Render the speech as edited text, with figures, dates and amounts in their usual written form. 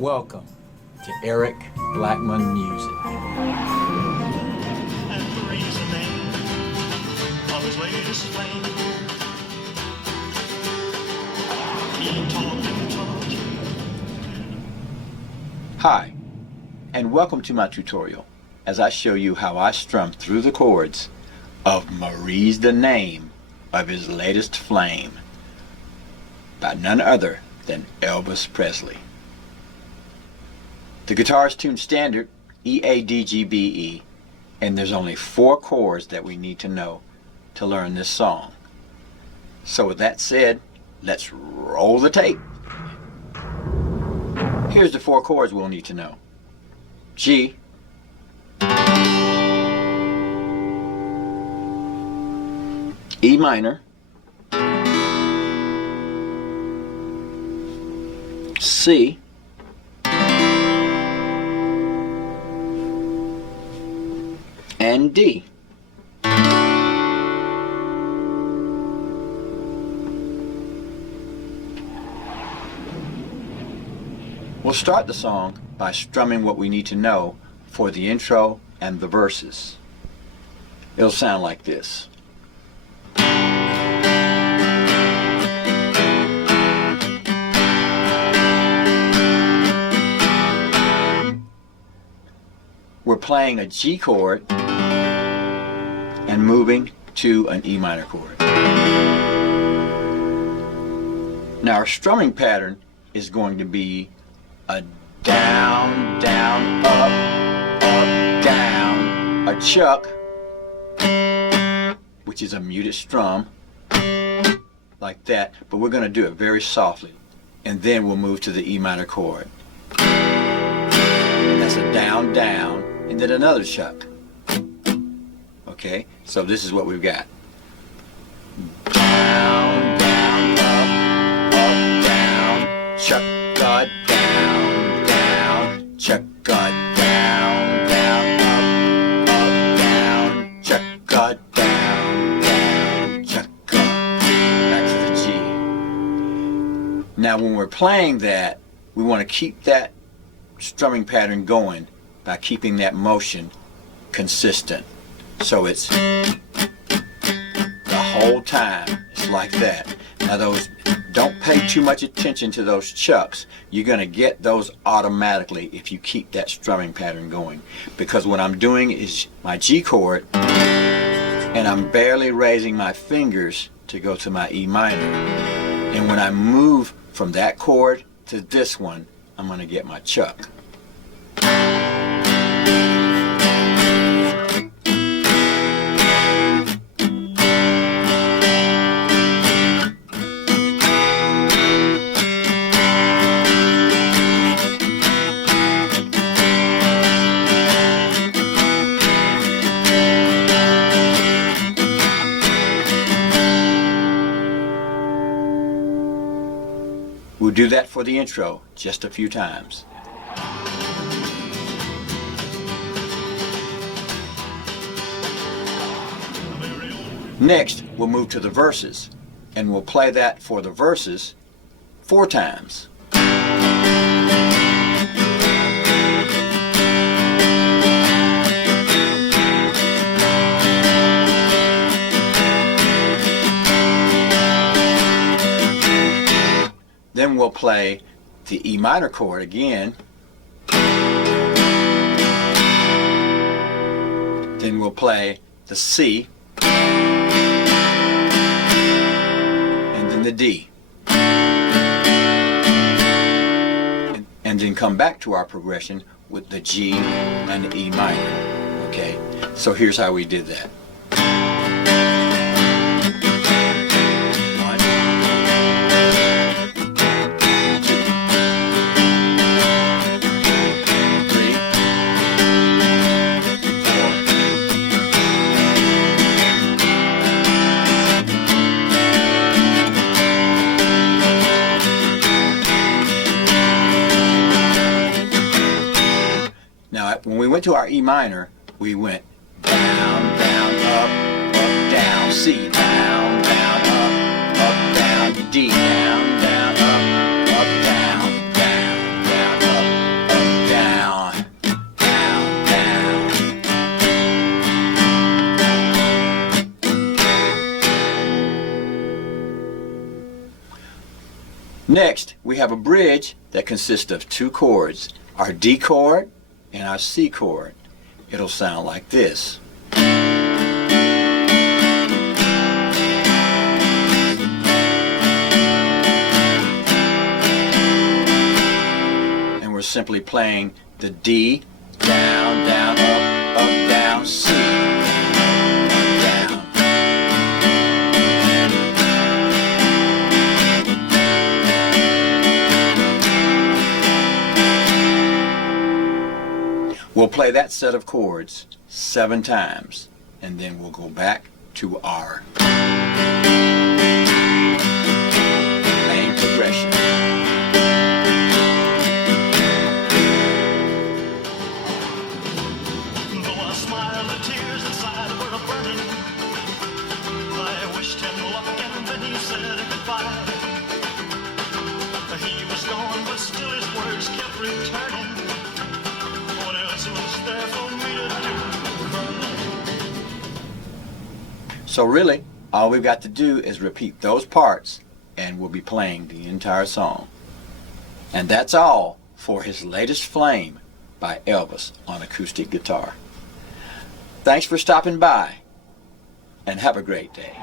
Welcome to Eric Blackmon Music. And the reason then of his latest flame, he talked and talked. Hi, and welcome to my tutorial as I show you how I strum through the chords of Marie's the Name of His Latest Flame by none other than Elvis Presley. The guitar is tuned standard E-A-D-G-B-E, and there's only 4 chords that we need to know to learn this song. So with that said, let's roll the tape. Here's the 4 chords we'll need to know. G, E minor, C, and D. We'll start the song by strumming what we need to know for the intro and the verses. It'll sound like this. We're playing a G chord and moving to an E minor chord. Now our strumming pattern is going to be a down, down, up, down, a chuck, which is a muted strum, like that, but we're going to do it very softly, and then we'll move to the E minor chord. And that's a down, down, and then another chuck. Okay, so this is what we've got. Down, down, up, down, chuck, God, down, down, chuck, God, down, down, up, down, chuck, God, down, down, chuck, God. Back to the G. Now when we're playing that, we want to keep that strumming pattern going by keeping that motion consistent. So it's the whole time. It's like that. Now those, don't pay too much attention to those chucks. You're going to get those automatically if you keep that strumming pattern going. Because what I'm doing is my G chord, and I'm barely raising my fingers to go to my E minor. And when I move from that chord to this one, I'm going to get my chuck. We'll do that for the intro just a few times. Next, we'll move to the verses, and we'll play that for the verses 4 times. Then we'll play the E minor chord again. Then we'll play the C. And then the D. And then come back to our progression with the G and the E minor. Okay? So here's how we did that. When we went to our E minor, we went down, down, up, down, C, down, down, up, down, D, down, down, up, down, down, down, up, Next, we have a bridge that consists of two chords, our D chord and our C chord. It'll sound like this. And we're simply playing the D, down, down, up, down, C, down. We'll play that set of chords 7 times, and then we'll go back to our main progression. Though I smiled, the tears inside were burning. I wished him luck and then he said goodbye. He was gone, but still his words kept returning. What else was there for me to do? So really, all we've got to do is repeat those parts, and we'll be playing the entire song. And that's all for his latest flame by Elvis on acoustic guitar. Thanks for stopping by, and have a great day.